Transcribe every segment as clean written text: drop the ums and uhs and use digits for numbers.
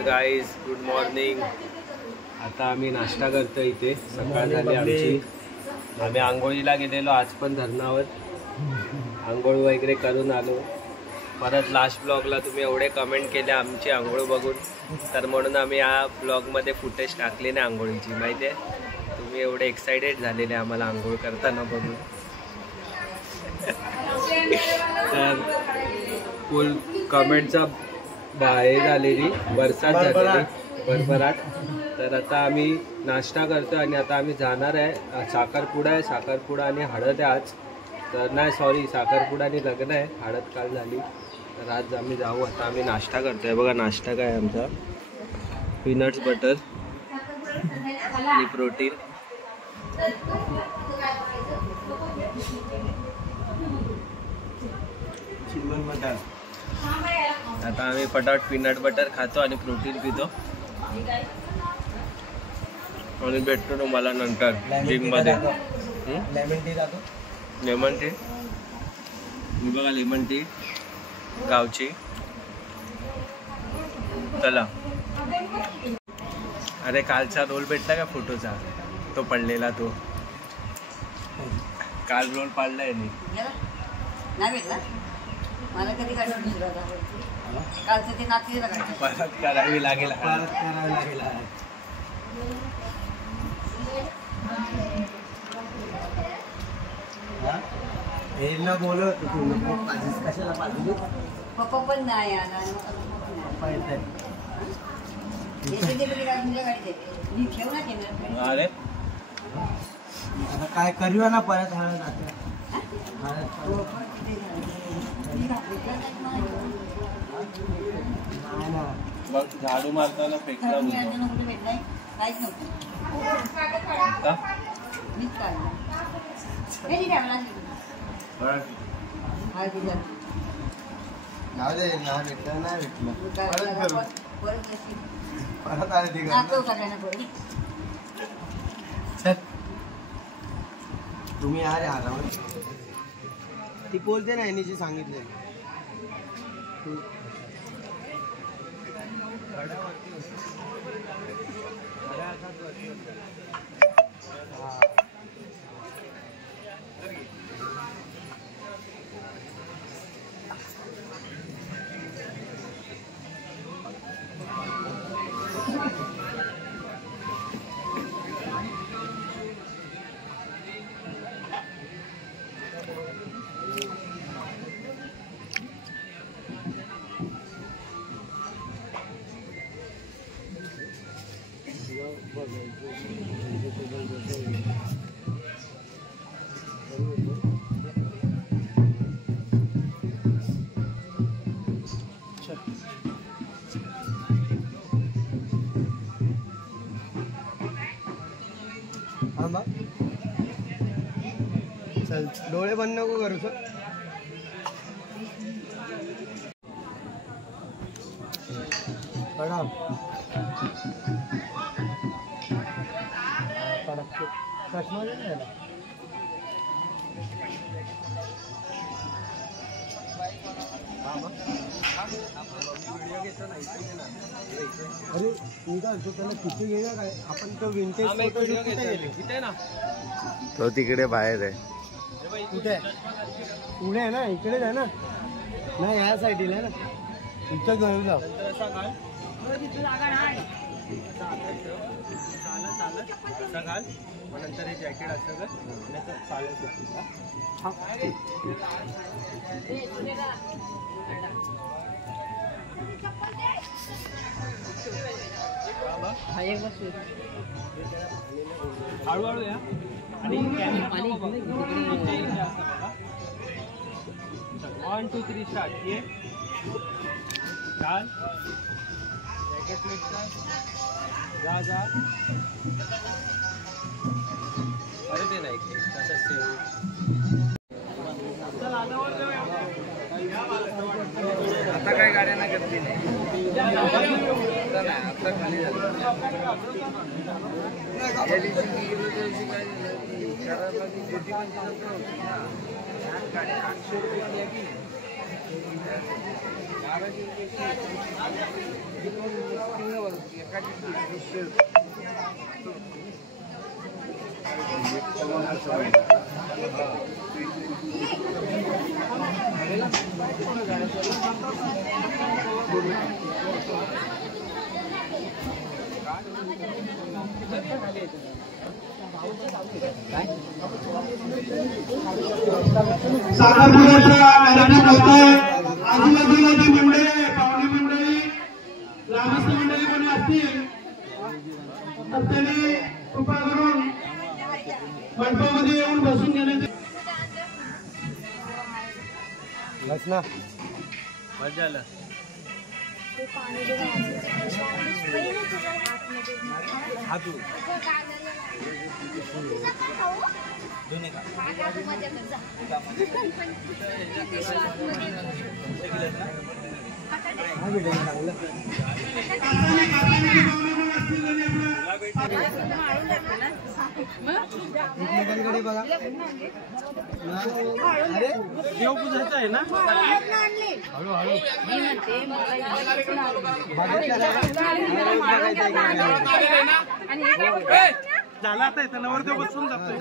तर guys good morning. आता आम्ही नाश्ता करतो इथे. सकाळ झाली आमची. आम्ही आंघोळीला गेलेलो आज पण धरणावर. आंघोळ वगैरे करून आलो. परत लास्ट ब्लॉगला तुम्ही एवढे कमेंट केले आमची आंघोळ बघून, तर म्हणून आम्ही या ब्लॉगमध्ये फुटेज टाकले नाही आंघोळीची. माहिती आहे तुम्ही एवढे एक्सायटेड झालेले आम्हाला आंघोळ करताना बघून. तर फुल कमेंटचा बाहेर आलेली बरसात झालेली भरभराट. तर आता आम्ही नाश्ता करतो आणि आता आम्ही जाणार आहे. साखरपुडा आहे, साखरपुडा आणि हळद आहे आज. तर नाही सॉरी, साखरपुडा आणि लग्न आहे, हळद काल झाली. तर आज आम्ही जाऊ. आता आम्ही नाश्ता करतोय. बघा नाश्ता काय आमचा, पीनट्स बटर आणि प्रोटीन. आता आम्ही पटाट पीनट बटर खातो आणि प्रोटीन पितो आणि भेटतो तुम्हाला नंतर जिम मध्ये. लेमन टी बघा, लेमन टी गावची. चला. अरे कालचा रोल भेटला का फोटोचा, तो पडलेला तो काल रोल पाडलाय नाही भेटला मला. कधी कालचं ते नातीला परत करावी लागेल. हेला बोलत कशाला पाहिजे. पप्पा पण नाही आला. अरे आता काय करूया ना परत हळद. मग झाडू मारताना फेकला काहीच नव्हतं. मीच काढला. जाऊ दे ना, भेटलं नाही भेटलं परत आले तुम्ही अरे आराम. ती बोलते ना यांनी जे सांगितले. चल डोळे बंद नको करू सर. प्रणाम. चष्मा दे ना. अरे मी काय म्हणतो त्याला किती गेला काय आपण तो विंटेज फोटोशूट कुठे ना. तो तिकडे बाहेर आहे. कुठे पुढे आहे ना, इकडेच आहे ना. नाही ह्या साईडला आहे ना, इथं घेऊन जाऊ. घाल मग नंतर हे जॅकेट असं कर चालेल. हळूहळू या आणि 1 2 3 स्टार्ट. ये चाल जॅकेट जा जा. अरे ते नाही तसंच आता काय गाड्यांना गर्दी नाही. आता खाली झालं. आजूबाजूला जी मंडळी आहे, पाहुणे मंडळी, ग्रामस्थ मंडळी कोणी असतील तर त्यांनी कृपा करून मंडपामध्ये येऊन बसून घेण्याचे. बस ना मजा आलं. एकमेकांकडे बघा. अरे देव पूजायचं आहे ना. हळूहळू झाला आता इथं नवरदेव बसून जातोय.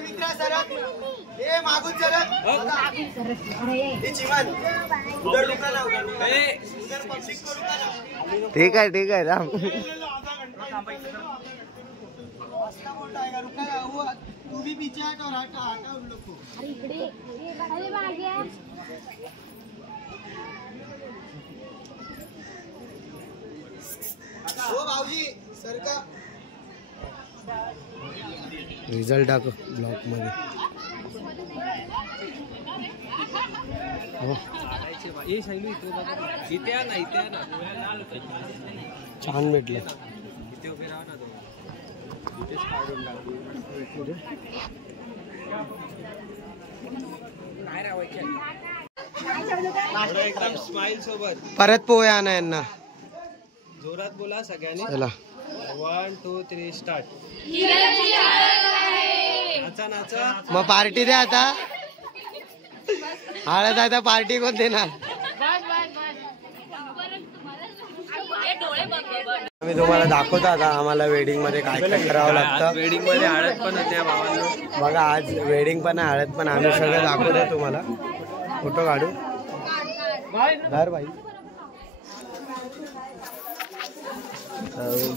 मित्रा सरक, मागून सरक. ठीक आहे ठीक आहे राम. तू भी पीछे हट और हटा उन लोग को. हो भाऊजी सरका. रिझल्ट दाखव ब्लॉक मध्ये. इथे ना इथे ना छान भेटलं. इथे उभे राहा ना तो. इथेच काढून टाकू. एकदम स्माइल सोबत परत पोहे आणा यांना. जोरात बोला सगळ्यांनी. चला 1 2 3 स्टार्ट. नाचा नाचा. मग पार्टी द्या आता. हळद आता पार्टी कोण देणार. मी तुम्हाला दाखवतो आता आम्हाला वेडिंग मध्ये काय काय करावं लागतं. वेडिंग मध्ये हळद पण होत्या भावांना. बघा आज वेडिंग पण आहे हळद पण. आम्ही सगळं दाखवतो तुम्हाला. फोटो काढू धर बाई.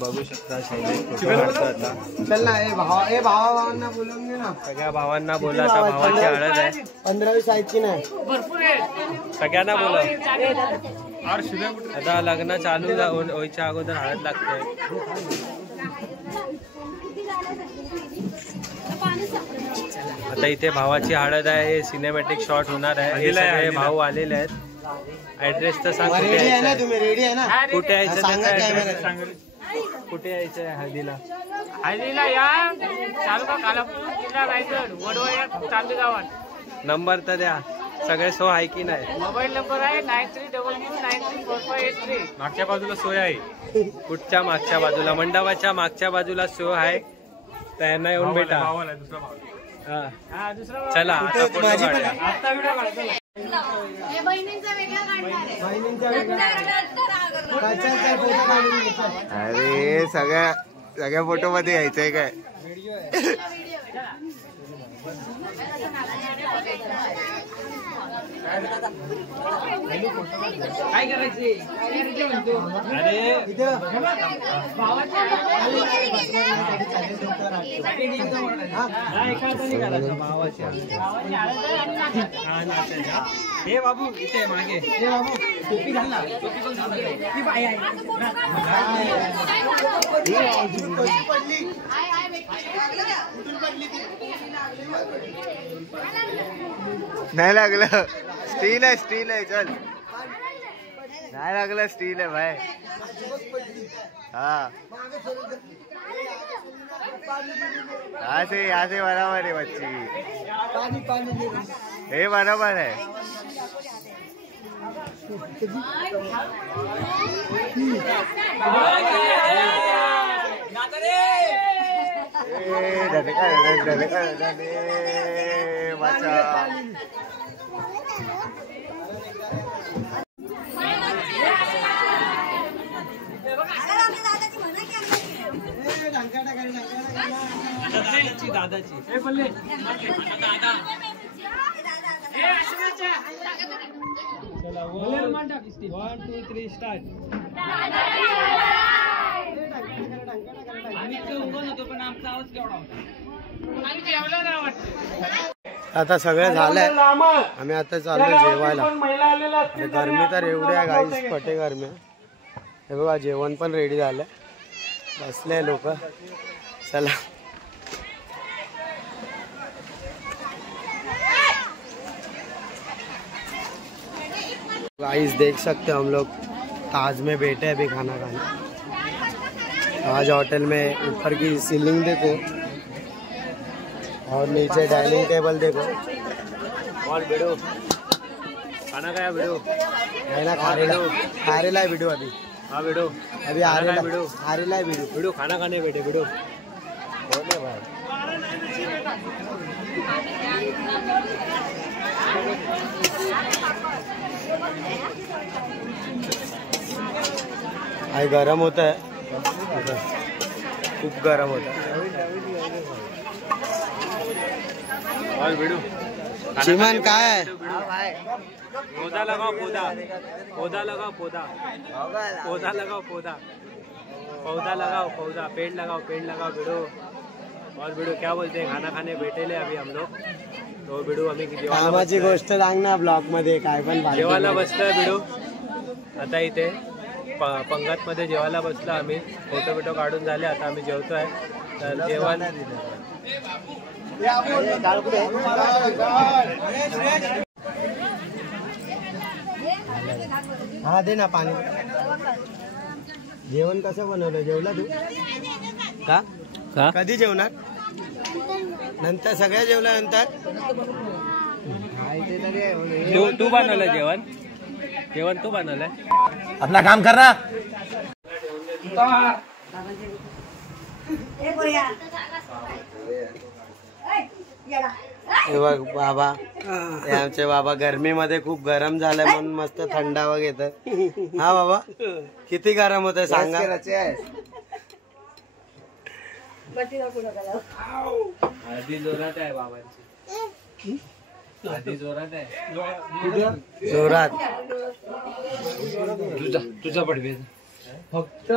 बघू शकता शैलेश फोटो काढतो आता. चल ना. भावांना बोलवून घे ना. सगळ्या भावांना बोला. आता भावाची हळद आहे. 15-20 आहेत की नाही. सगळ्यांना बोला. आता लग्न चालू व्हायच्या अगोदर हळद लागते. आता इथे भावाची हळद आहे. सिनेमॅटिक शॉट होणार आहे. हे सगळे भाऊ आलेले आहेत. ऍड्रेस तर सांग. कुठे रेडी आहे ना यायचं तुम्ही. रेडी आहे ना. कुठे यायचं सांगा त्याचा कॅमेरा. address. कुठे यायचं आहे हळदीला. हळदीला या तालुका खालापूर जिल्हा रायगड वडवळ तांबे गावात. नंबर तर द्या. सगळे सो आहे की नाही. मोबाईल नंबर आहे 9322934583. मागच्या बाजूला सोय आहे. कुठच्या मागच्या बाजूला. मंडपाच्या मागच्या बाजूला सोय आहे. त्यांना येऊन भेटा. हा. हा दुसरा चला आता फोटो माझी पण काढूया. आता व्हिडिओ काढतो. अरे सगळ्या फोटो मध्ये यायचंय काय. काय करायचे अरे हे बाबू इथे मागे. हे बाबू टोपी घाल ना. टोपी पण घाल. ती बाई आहे. नाही लागलं. स्टील आहे चल. नाही लागलं. स्टील आहे भाई. हा यहाँ से बराबर है बच्ची, ये बराबर है। दादाची चला 1 2 3 स्टार्ट. आता सगळं झालंय, आम्ही आता चाललो जेवायला. गरमी तर एवढी आहे गाईस, पटे गरमी आहे. हे बघा जेवण पण रेडी झालंय, बसले लोक. चला गाइस देख सकते हो हम लोग ताज में बैठे हैं अभी खाना खाने. ताज होटल में ऊपर की सीलिंग देखो और नीचे डाइनिंग टेबल देखो. और वीडियो खाना खाया वीडियो है ना, खा रहे ला वीडियो अभी. हाँ वीडियो अभी आ रहे वीडियो, आ रहे ला वीडियो. वीडियो खाना खाने बैठे वीडियो. भाई आई गरम होता है, खूब गरम होता है. और वीडियो चिमन काय है? पौधा लगाओ, पौधा पौधा लगाओ, पौधा पौधा लगाओ, पौधा पौधा लगाओ, पौधा पेड़ लगाओ, पेड़ लगाओ वीडियो. और वीडियो क्या बोलते हैं, खाना खाने बैठेले अभी हम लोग. तो वीडियो आम्ही कामाची गोष्ट सांग ना ब्लॉग मध्ये, काय पण जेवायला बसलोय वीडियो. आता इथे पंगत मध्ये जेवायला बसलो आम्ही. फोटो बिटो काढून झाले, आता आम्ही जेवतोय. तर जेवण हा दे ना पाणी. जेवण कसं बनवलं, जेवला तू का? कधी जेवणार? नंतर सगळ्या जेवल्यानंतर. तू बनवलं जेवण? जेवण तू बनवलंय? अपना काम कर रहा. हे बघ बाबा, हे आमचे बाबा गरमीमध्ये खूप गरम झालंय म्हणून मस्त थंडावा घेतात. हा बाबा, किती गरम होत सांगा. आधी जोरात आहे बाबांची, आधी जोरात आहे, जोरात. तुझा पडवे फक्त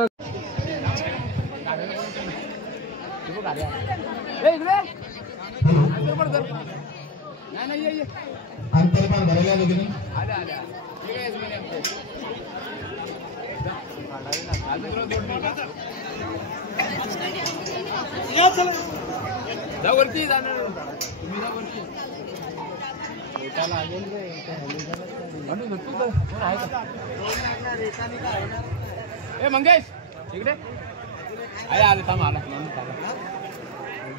वरती मंगेश इकडे आले थांब. आला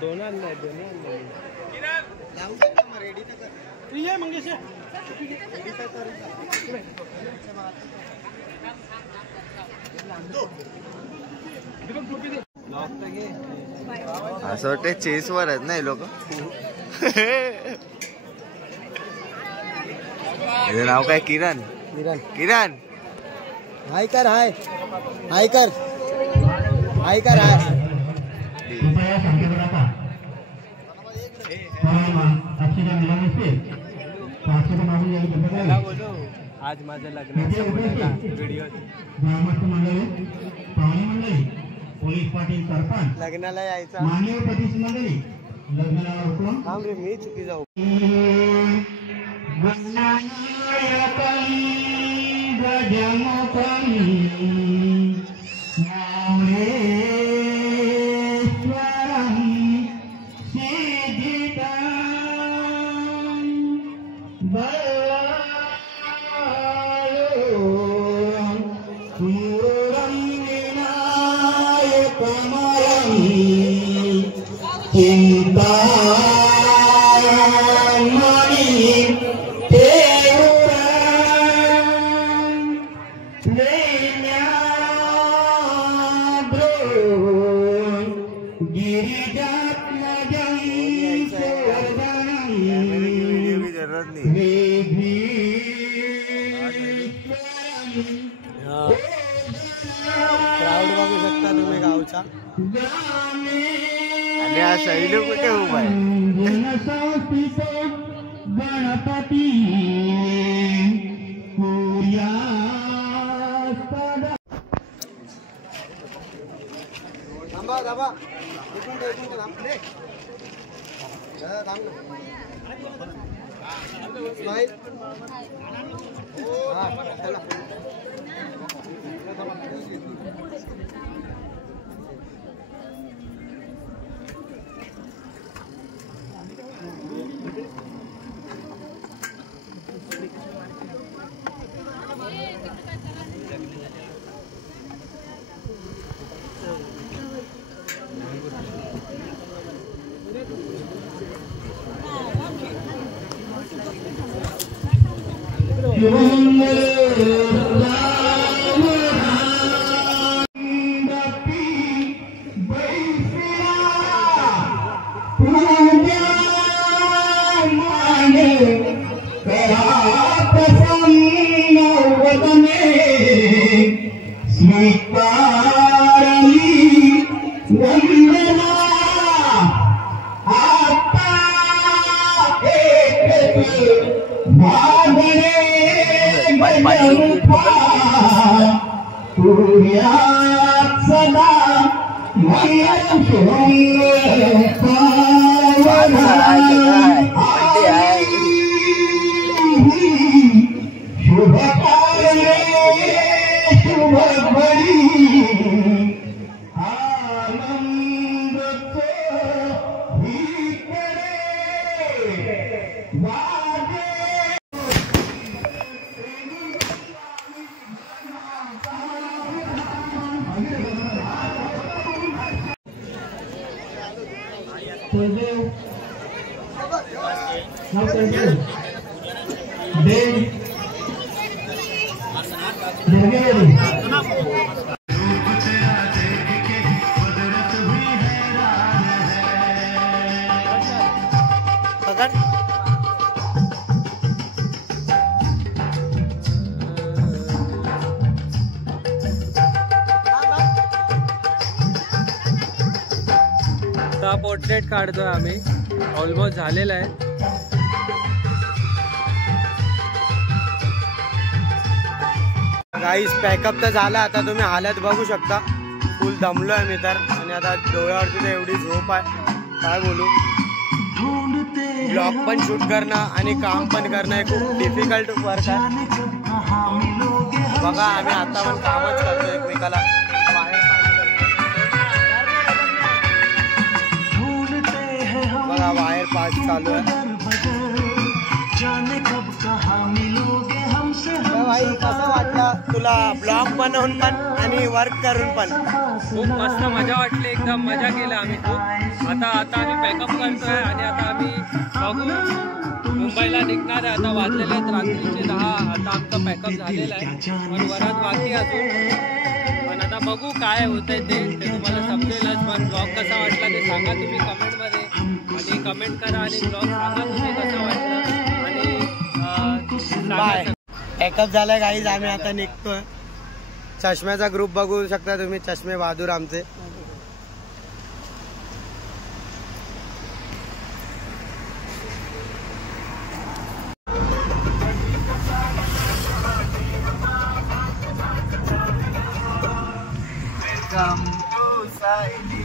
दोन आणलाय, मंगेश असं वाटतं चेस वर आहेत ना लोक. नाव काय? किरण. किरण किरण हाय कर, हाय हाय कर, हाय कर, हाय. आज माझं लग्नाचा व्हिडिओ. पोलीस पाटील सरपंच लग्नाला यायचा. मान्य प्रतिनिधी मंडळी लग्नाला उठून थांब रे, मी चुकी जाऊ. शैलू कुठे उभा आहे? गणपती थांबा थांबा पोर्ट्रेट काढतोय आम्ही, ऑलमोस्ट झालेला आहे. गाईस पॅकअप तर झाला, आता तुम्ही हालत बघू शकता. फुल दमलोय मी तर, आणि आता डोळ्यावरती तर एवढी झोप आहे काय बोलू. ब्लॉग पण शूट करणं आणि काम पण करणं हे खूप डिफिकल्ट वर्क आहे. बघा आम्ही आता पण कामच करतो एकमेकाला. बघा वायर पास चालू आहे. भाई कसं वाटलं तुला ब्लॉग बनवून पण आणि वर्क करून पण? खूप मस्त मजा वाटली, एकदम मजा केली आम्ही खूप. आता आम्ही पॅकअप करतोय आणि आता आम्ही बघू मुंबईला निघणार आहे. आता वाजलेले आहेत रात्रीचे 10. आता आमचं पॅकअप झालेलं आहे, पण वरात बाकी अजून. पण आता बघू काय होतंय ते तुम्हाला समजेलच. पण ब्लॉग कसा वाटला ते सांगा तुम्ही कमेंटमध्ये, आणि कमेंट करा आणि ब्लॉग सांगा तुम्ही कसं वाटलं. आणि बाय. पॅकअप झालाय गाईज, आम्ही आता निघतोय. चष्म्याचा ग्रुप बघू शकता तुम्ही, चष्मे बहादूर आमचे. Come to side.